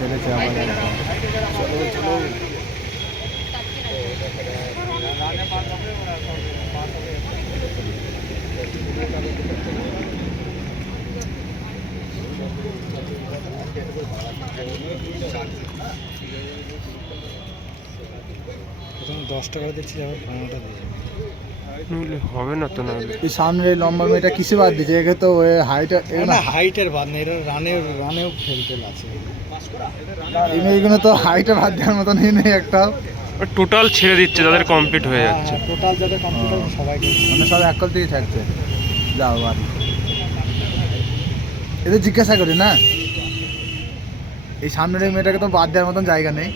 ছেড়েছে আবার চলো চলো। প্রথমে 10 টাকা দিচ্ছি, আবার 15টা দিয়ে নইলে হবে না তো, নইলে এই সামনের এই লম্বা মেয়েটা কিসে বাদ দিচ্ছে? একে তো ওই হাইটের বাদ নেই, এটা রানেও ফেলতেল আছে। এই মেয়েগুলো তো হাইটে বাদ দেওয়ার মতন নেই একটা। টোটাল ছেড়ে দিচ্ছে, তাদের কমপ্লিট হয়ে যাচ্ছে। টোটাল যাদের কমপ্লিট হবে সবাইকে, মানে সব এক কল থেকে থাকছে। যাও বাড়ি, এদের জিজ্ঞাসা করি না, এই সামনের এই মেয়েটাকে তো বাদ দেওয়ার মতন জায়গা নেই।